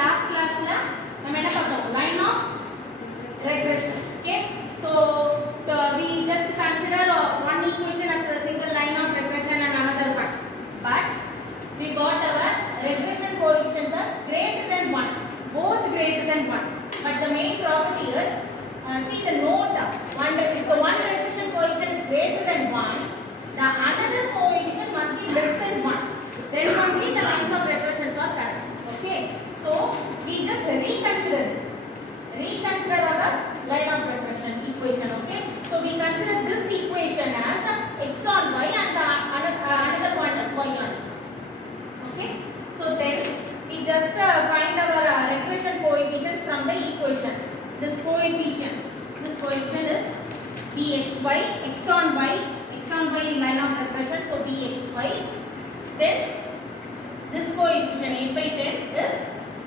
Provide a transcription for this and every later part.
last class la நம்ம என்ன பார்த்தோம் line of regression. Okay, so we just consider one equation as a single line of regression and another one, but we got our regression coefficients as greater than 1, both greater than 1. But the main property is see the note, if the one regression coefficient is greater than 1, the another coefficient must be less than 1, then only the lines of regressions are correct. Okay, so we just reconsider our line of regression equation. Okay, so we consider this equation as x on y and another one is y on x. Okay, so then we just find our regression coefficients from the equation. This coefficient is bxy, x on y line of regression, so bxy. Then this coefficient 8/10 is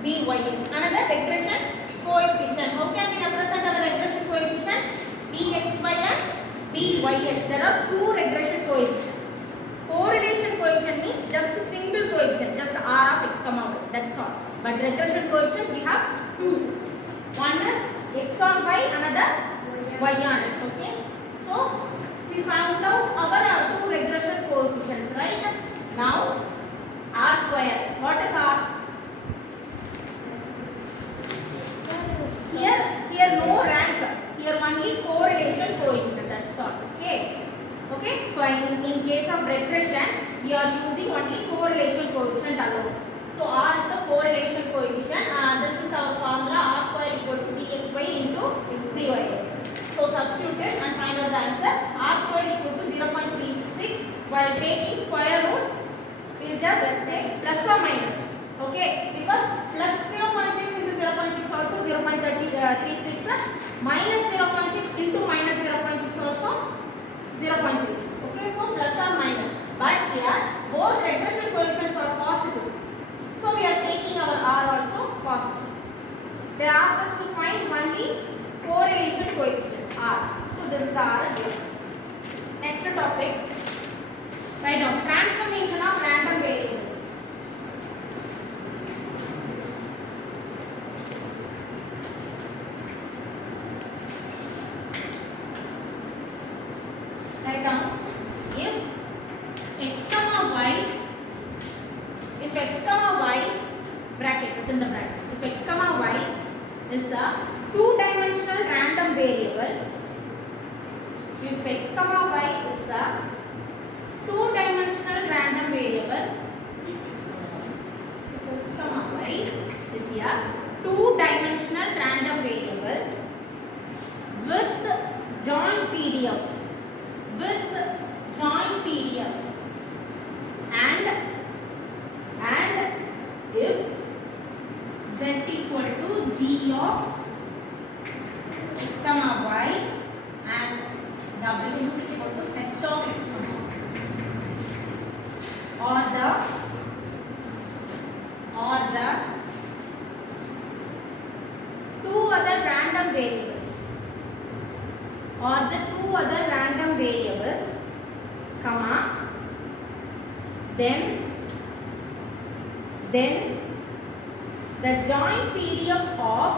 byx, another regression coefficient. How can we represent our regression coefficient? bxy and byx. There are two regression coefficients. Correlation coefficient means just a single coefficient, just r of x comma y, that's all. But regression coefficients we have two. One is x on y, another y on x. Okay, so we found out our two regression coefficients, right? Now r square, what is r? Here no rank, here only correlation coefficient, that's all. Okay, so in case of regression we are using only correlation coefficient alone. So r is the correlation coefficient. This is our formula, r square equal to bxy into byx. So substitute it and find out the answer. R square equal to 0.36. While taking square root, we will just take plus or minus. Okay, because plus 0.6 into 0.6 also 0.36, minus 0.6 into minus 0.6 also 0.36. Okay, so plus or minus. But here both regression coefficients are positive, so we are taking our r also positive. They asked us to find only correlation coefficient r. So this is the r. Next topic. Write down transformation of random variables. Write down if x comma y bracket, within the bracket, if x comma y is a two-dimensional random variable, if x comma y is a two-dimensional random variable, if x comma y is a two-dimensional random variable with joint PDF, and if z equal to g of x comma y and w is equal to h of x comma y, or the two other random variables, comma, then the joint PDF of,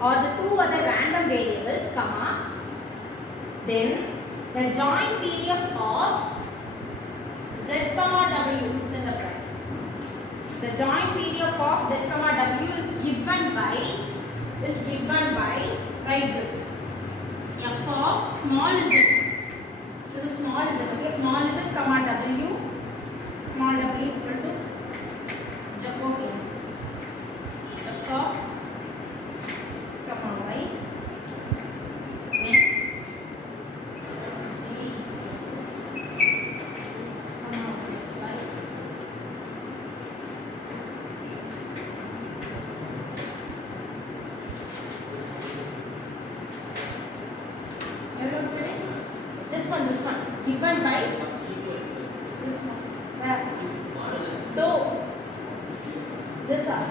or the two other random variables, comma, then the joint PDF of z comma w within the bracket. The joint PDF of z comma w is given by write this, f of small z. So the small z, okay, small z comma w, small w equal to Jacobian f of x comma y, this one is given by this one. Where? Though this are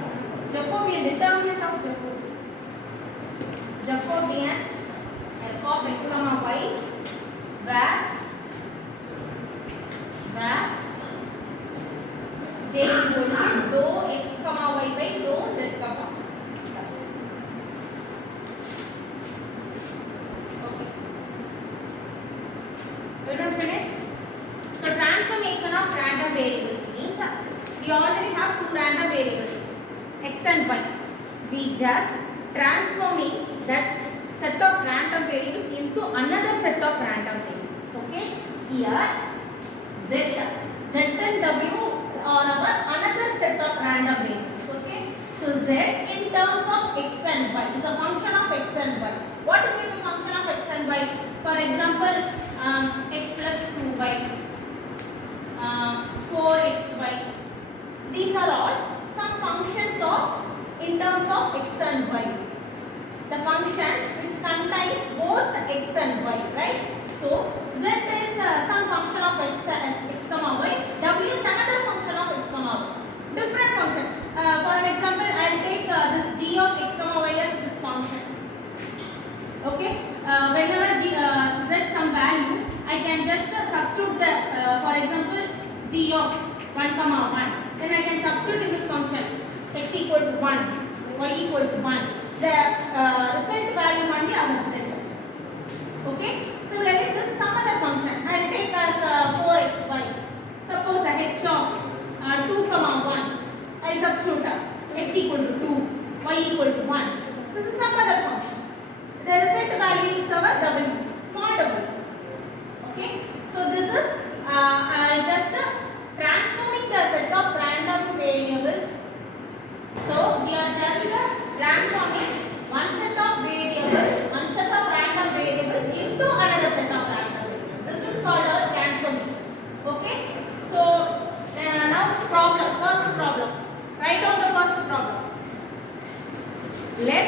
Jacobian, determinant of Jacobian f of x comma y, where j equal to dou x comma y by dou z comma. Okay. We don't finish. So transformation of random variables means we already have two random variables x and y. We just transforming that set of random variables into another set of random variables. Okay. Here z and w are our another set of random variables. Okay. So z in terms of x and y is a function of x and y. What is the function of x and y? For example, x plus 2y, 4xy. These are all some functions of in terms of x and y. The function which contains both x and y, right? So z is some function of x comma y. W is another function of x comma y. Different function. For an example, I will take this g of x comma y as this function. Okay. Whenever z some value, I can just substitute the, for example, g of 1 comma 1. Then I can substitute in this function x equal to 1, y equal to 1. The result value only I will set. Okay. Similarly, this is some other function. I will take as 4xy. Suppose a h of 2 comma 1. I will substitute x equal to 2, y equal to 1. This is some other function. The result value is our w, small w. Okay. So this is just transforming the set of random variables. So we are just transforming one set of variables, one set of random variables into another set of random variables. This is called our transformation. Okay. So now problem, first problem. Write down the first problem. Let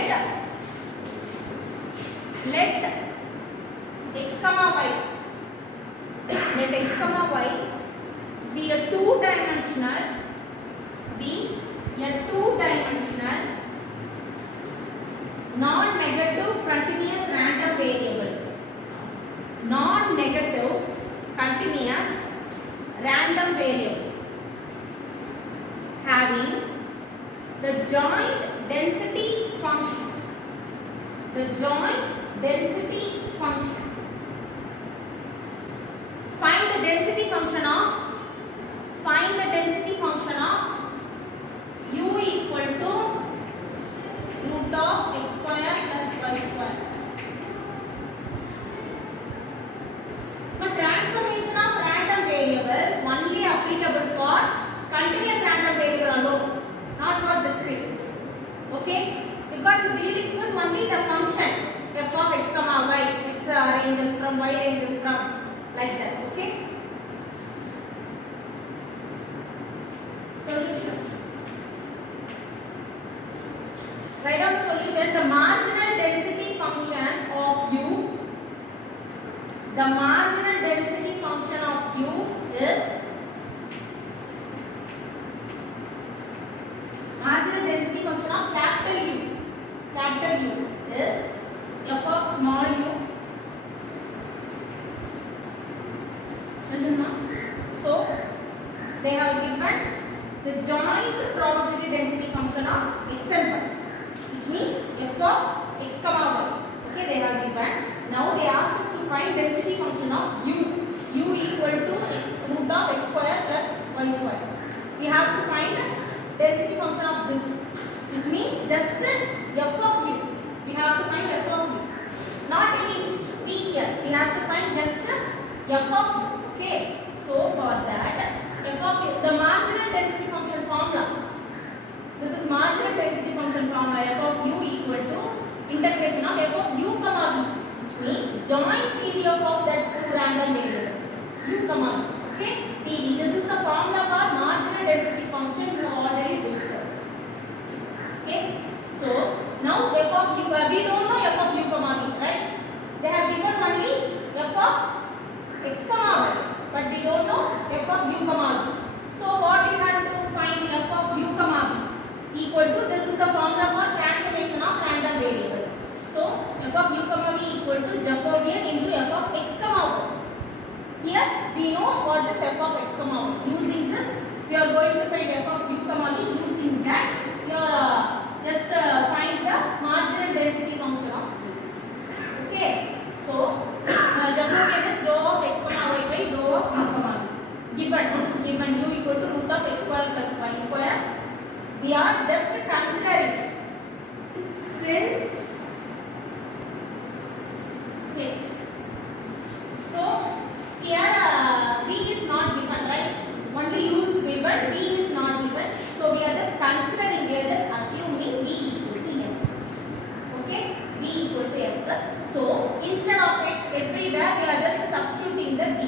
x comma y. Let x comma y be a two-dimensional non-negative continuous random variable. Non-negative continuous random variable having the joint density function. The joint density function. Find the density function of u equal to root of x square plus y square. But transformation of random variables only applicable for continuous random variable alone, not for discrete. Okay? Because it deals with only the function f of x comma y, x ranges from, y ranges from, like that. Okay? Solution. Write down the solution. The marginal density function of u. The marginal density function of u is marginal density function of capital U. Capital U is f of small u. Listen now. So they have given the joint probability density function of x and y, which means f of x comma y. Okay, they have given. Now they asked us to find density function of u. U equal to x root of x square plus y square. We have to find density function of this, which means just f of u. We have to find f of u. Not any v here. We have to find just f of u. Okay. So for that, f of u, the marginal density function formula. This is marginal density function formula. F of u equal to integration of f of u comma v, which means joint PDF of that two random variables u comma v. Okay, PD. This is the formula for marginal density function we have already discussed. Okay, so now f of u, we don't know f of u comma v, right? They have given only f of x comma y, but we don't know f of u comma v. So what we have to find f of u comma v equal to, this is the formula for transformation of random variables. So f of u comma v equal to Jacobian into f of x comma y. Here we know what is f of x comma y. Using this we are going to find f of u comma v. and u equal to root of x square plus y square. We are just considering since okay. So here v is not given, right? Only u is given, v is not given. So we are just considering, we are just assuming v equal to x. Okay, v equal to x. So instead of x everywhere we are just substituting the v.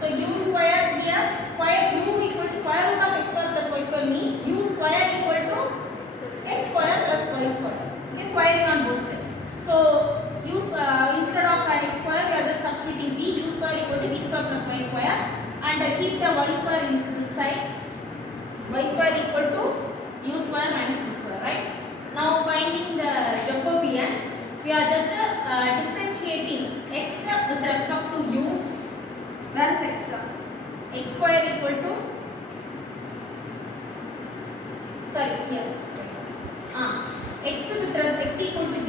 So u square here, square u equal to square root of x square plus y square means u square equal to x square plus y square. Okay, squaring on both sides. So u instead of x square we are just substituting v, u square equal to v square plus y square, and keep the y square in this side. Y square equal to u square minus v square, right? Now finding the Jacobian, we are just differentiating x with respect to u. Where is x? X square equal to, sorry, here. X with respect, x equal to v.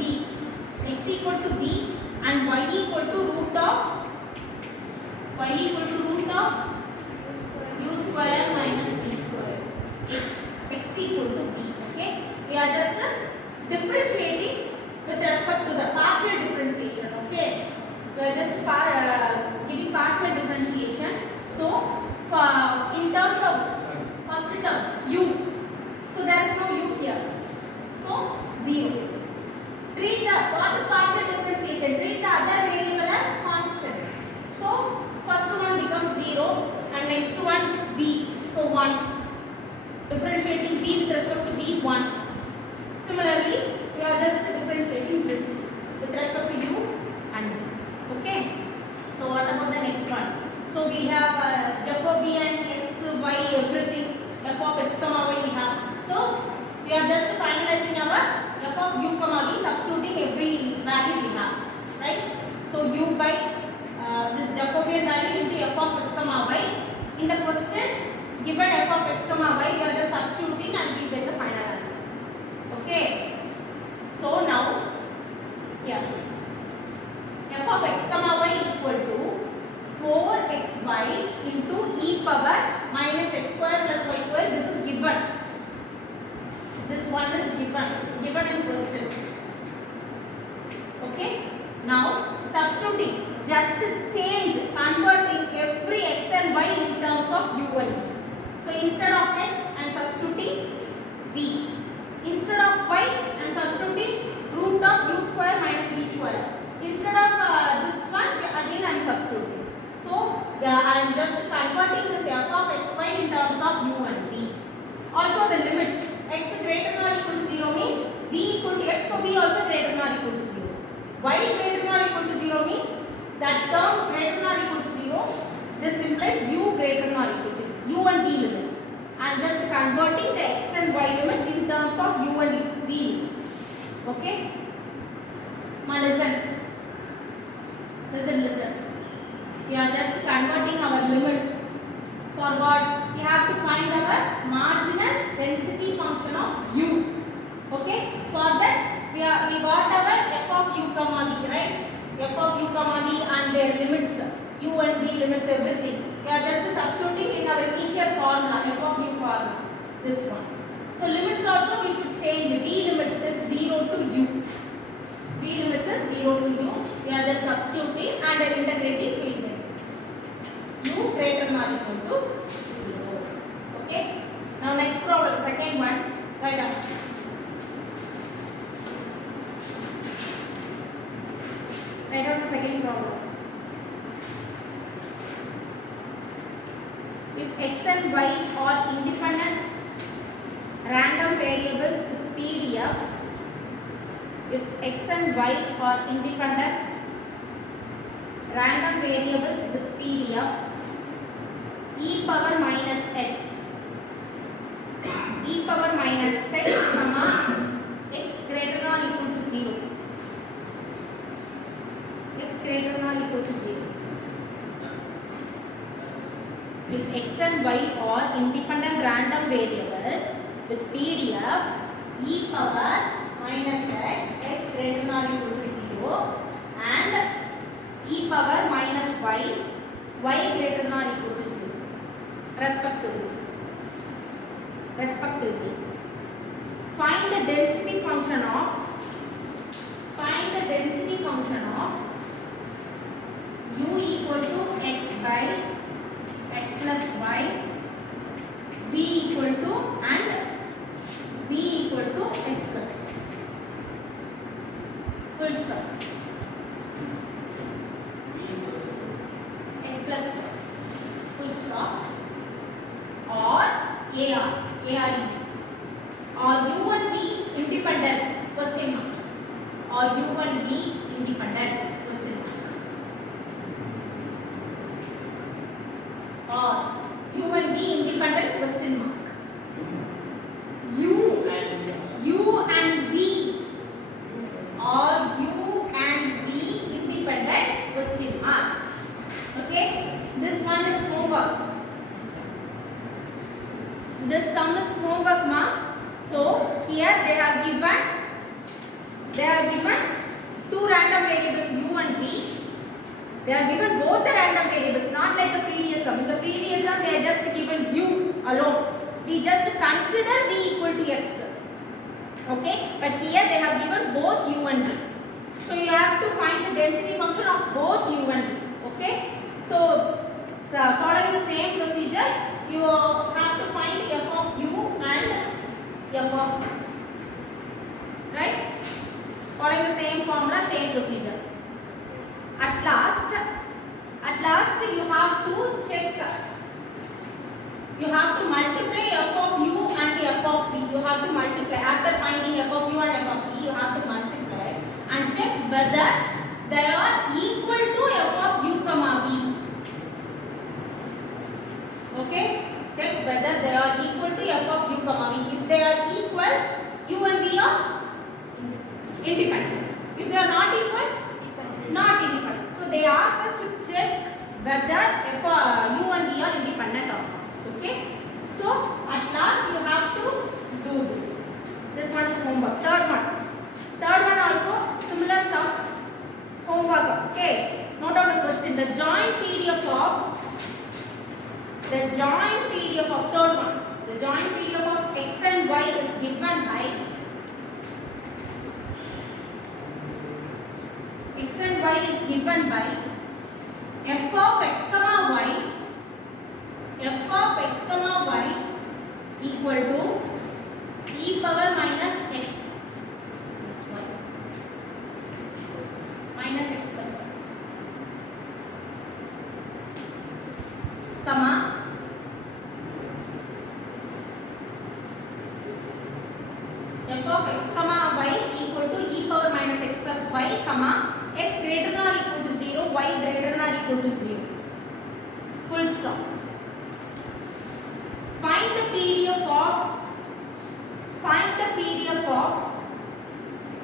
X equal to v and y equal to root of u square minus v square. X equal to v. Okay, we are just differentiating with respect to the partial differentiation. Okay, we are just giving partial differentiation. So in terms of first term u, so there is no u here, so 0. Treat the, what is partial differentiation? Treat the other variable as constant. So first one becomes 0 and next one v, so 1. Differentiating v with respect to v, 1. Similarly, we are just differentiating this with respect to u and v. Okay. So what about the next one? So we have Jacobian x, y, everything, f of x comma y we have. So we are just finalizing our f of u comma v, substituting every value we have, right? So u by this Jacobian value into f of x comma y. In the question given f of x comma y, we are just substituting and we get the final answer. Okay. So now here f of x comma y equal to 4xy into e power minus x square plus y square. This is given. This one is given in question. Okay. Now substituting, just change, converting every x and y in terms of u and v. So instead of x I am substituting v. Instead of y I am substituting root of u square minus v square. Instead of this one again I am substituting. So I am just converting this f of xy in terms of u and v. Also the limits, x greater than or equal to 0 means v equal to x, so v also greater than or equal to 0. Y greater than or equal to 0 means that term greater than or equal to 0. This implies u greater than or equal to u and v limits. I am just converting the x and y limits in terms of u and v limits. Okay. Now listen. We are just converting our limits. For what? We have to find our marginal density function of u. Okay. For that we got our f of u comma v, right? F of u comma v and their limits, u and v limits, everything. We are just substituting in our initial formula, f of u formula, this one. So limits also we should change. V limits is 0 to u. V limits is 0 to u. We are just substituting and integrating, we will get this. U greater than or equal to 0. Okay. Now next problem, second one. Write down. Write down the second problem. If x and y are independent random variables with PDF, if x and y are independent random variables with PDF, e power minus x, comma x greater than or equal to 0, x greater than or equal to 0. If x and y are independent random variables with PDF, e power minus x greater than or equal to 0, and e power minus y greater than or equal to 0. respectively. Find the density function of u equal to x by x plus y, v equal to and v equal to x plus y. Full stop. X plus y. Full stop. Or AR, ARE. Or U and V independent question mark. Or U and V independent question mark. Or U and V independent question mark. U and V. Or U and V independent question mark. Okay, this one is homework. This sum is homework, ma. So here they have given two random variables u and v. They have given both the random variables, not like the previous sum. In the previous sum they are just given u alone. We just consider v equal to x. Okay, but here they have given both u and v. So you have to find the density function of both u and v. Okay, so following the same procedure, you have to find f of u and f of v. Right? Following the same formula, same procedure. At last you have to check. You have to multiply f of u and f of v. You have to multiply. After finding f of u and f of v, you have to multiply and check whether they are equal to f of u comma v. Okay? Check whether they are equal to f of u comma v. If they are equal, u and v are independent. If they are not equal, not independent. So they asked us to check whether u and v are independent or not. Okay? So at last you have to do this. This one is homework. Third one also similar sum, homework. Okay? Note down the question. The joint PDF of third one. The joint PDF of x and y is given by f of x comma y equal to e power minus x plus y minus x plus y, comma f of x comma y equal to e power minus x plus y, comma x greater than or equal to 0, y greater than or equal to 0. Full stop. Find the PDF of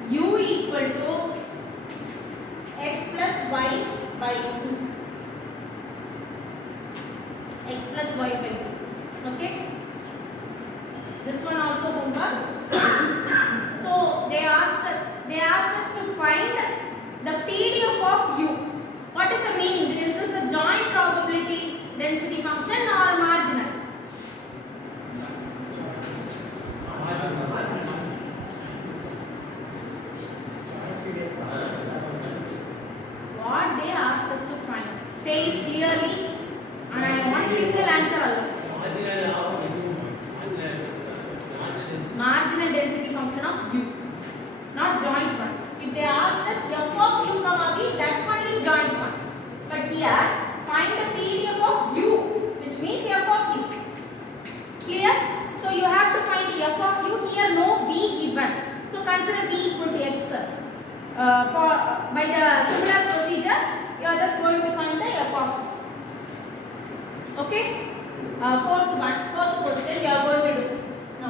u equal to x plus y by 2. X plus y by 2. Okay? This one also homework. So they asked us to find the PDF of u. What is the meaning? Is this the joint probability density function or marginal? What they asked us to find. Say it clearly and I want single answer alone. Marginal density function of u, not joint one. If they asked us f of u comma v, that one is joint one. But here, find the PDF of u, which means f of u. Clear? So you have to find the f of u. Here no v given. So consider v equal to x. By the similar procedure, you are just going to find the f of u. Okay? Fourth question you are going to do. No.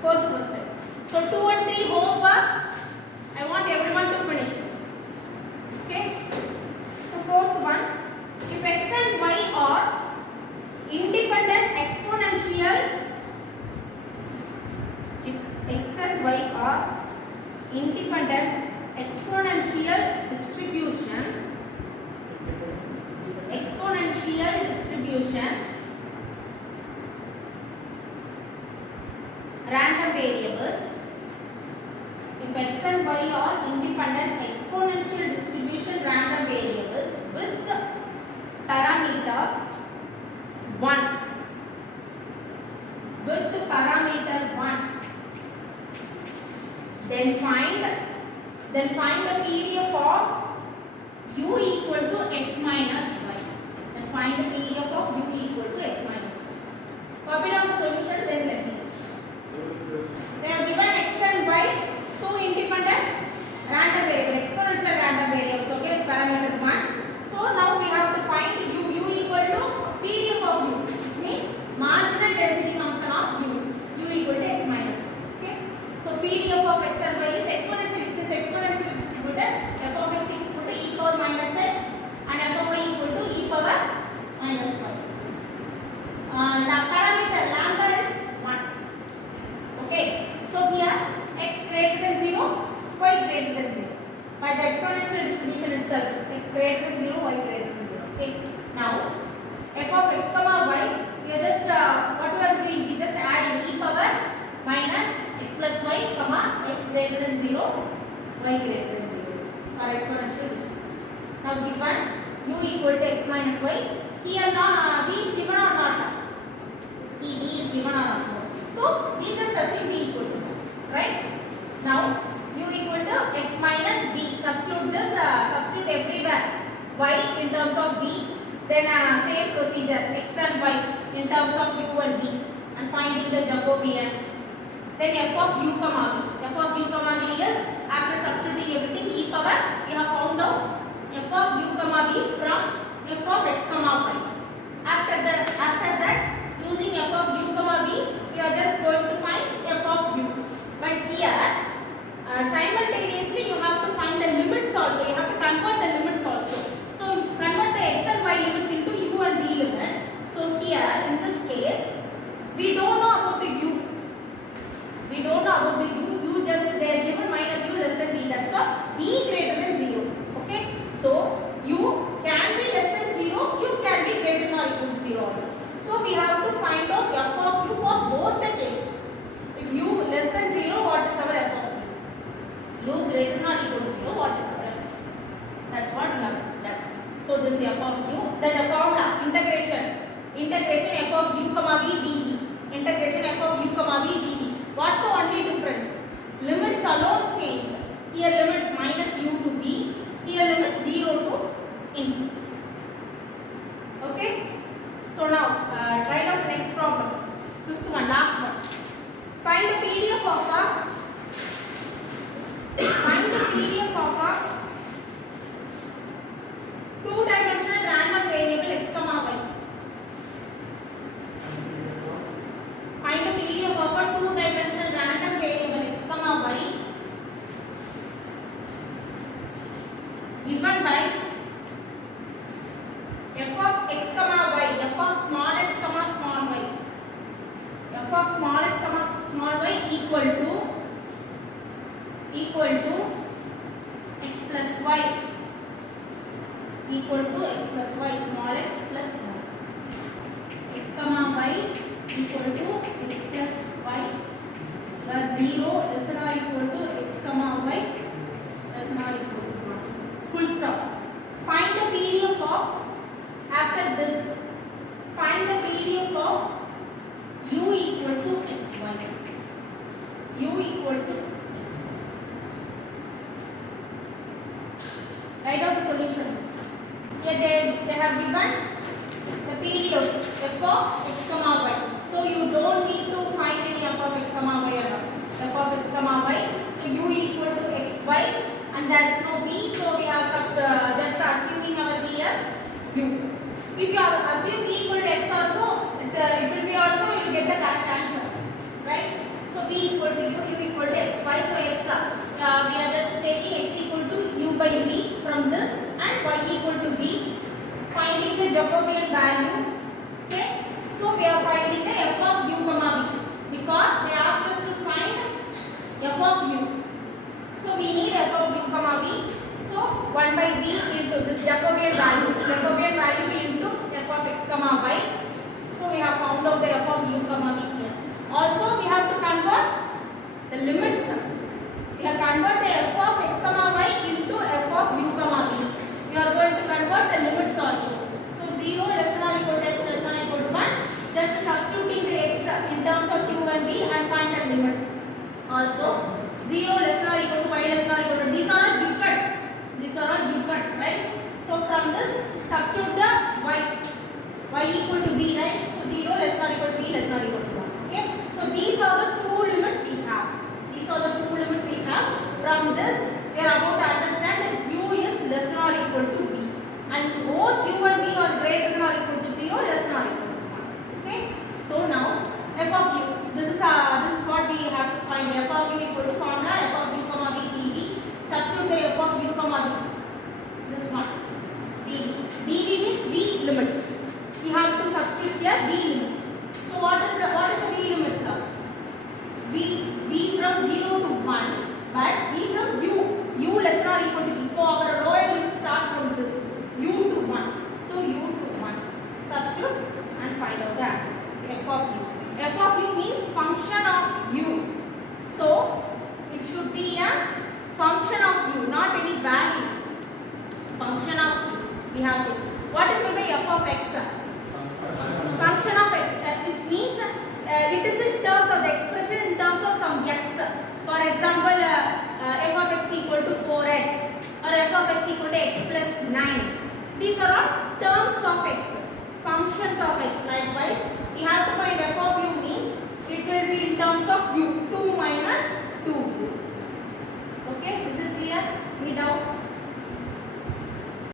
Fourth question. So 2 and 3 homework. I want everyone to finish it. Okay? So fourth one. If x and y are independent exponential, distribution random variables if x and y are independent exponential distribution random variables with parameter 1 then find the PDF of u equal to x minus y. Then find the PDF of u equal to x minus y. Copy down the solution, then let me explain. They have given x and y, two independent random variables, exponential random variables, okay, with parameter 1. So now we have to find u equal to PDF of u, which means marginal density function of u equal to x minus 1. Okay, so PDF of x and y is exponential, since exponentially distributed, f of x equal to e power minus x and f of y equal to e power minus y. The parameter lambda is 1. Okay, so here x greater than 0, y greater than 0. By the exponential distribution itself, x greater than 0, y greater than 0. Okay, now f of x comma y, we are just what we are doing, we just add e power minus x plus y comma x greater than 0, y greater than 0 or exponential distribution. Now given u equal to x minus y, here now b is given or not? B is given or not? So we just assume b equal to 1, right? Now u equal to x minus b. Substitute this, substitute everywhere y in terms of b. Then same procedure, x and y in terms of u and v, and finding the Jacobian. Then f of u comma v. F of u comma v is, after substituting everything, e power, we have found out f of u comma v from f of x comma y. After that, using f of u comma v, we are just going to find f of u. But here, simultaneously you have to find the limits also. You have to convert the limits also. So convert the x and y limits into u and v limits. So here, in this case, we don't know about the u. We don't know about the u. U just they are given minus u less than v. That's all. V greater than 0. Okay. So u can be less than 0. U can be greater than or equal to 0 also. So we have to find out f of u for both the cases. If u less than 0, what is our f of u? U greater than or equal to 0, what is our f? That's what we have done. So this f of u, then the formula integration f of u comma v dv. Integration f of u comma v dv. What's the only difference? Limits alone change. Here limits minus u to v. Here limits 0 to infinity. Okay. So now try out the next problem. Fifth one, last one. Find the PDF of a two-dimensional random variable x comma y. Find the PDF of a two-dimensional random variable x comma y given by f of x comma y, f of small x comma small y. F of small x comma small y equal to x plus y, equal to x plus y, small x plus small. X comma y equal to x plus y, where 0 less than or equal to x comma y less than or equal to 1. Full stop. Find the PDF of, after this, find the PDF of u equal to xy. U equal to xy. Write out the solution. Here they have given the PDF f of x comma y. So you don't need to find any f of x comma y or not. F of x comma y. So u equal to xy, and there is no v. So we are just assuming our v as u. If you have assumed v equal to x also, it will be also, you will get the correct answer, right? So v equal to u equal to xy. So x, we are just taking x equal to u by v from this, and y equal to v, finding the Jacobian value. Okay, so we are finding the f of u comma v, because they asked us to find f of u. So we need f of u comma v. So 1 by v into this Jacobian value into f of x comma y. So we have found out the f of u comma v here. Also we have to convert the limits. We have converted f of x comma y into f of u comma v. We are going to convert the limits also. So 0 less than or equal to x less than or equal to 1. Just substituting the x in terms of u and v and find the limit. Also 0 less than or equal to y less than or equal to, these are all given. These are all given, right? So from this substitute the y equal to b, right? So 0 less than or equal to b less than or equal to 1. Okay. So these are the two limits we have. These are the two limits we have. From this we are about to understand that u is less than or equal to b, and both u and v are greater than or equal to 0, less than or equal to 1. Okay. So now f of u. This is what we have to find. F of u equal to formula f of u comma v dv. Substitute the f of u comma v. This one dv. Dv means v limits. We have to substitute here v limits. So what is the v limits of? V from 0 to 1, but v from u less than or equal to v. So our lower limits start from this u to 1. So u to 1. Substitute and find out the answer. F of u. F of u means function of u. So it should be a function of u, not any value. Function of u. We have to. What is meant by f of x? Function of x, which means it is in terms of the expression in terms of some x. For example, f of x equal to 4x or f of x equal to x plus 9. These are all terms of x, functions of x. Likewise, we have to find f of u means it will be in terms of u, 2 minus 2u.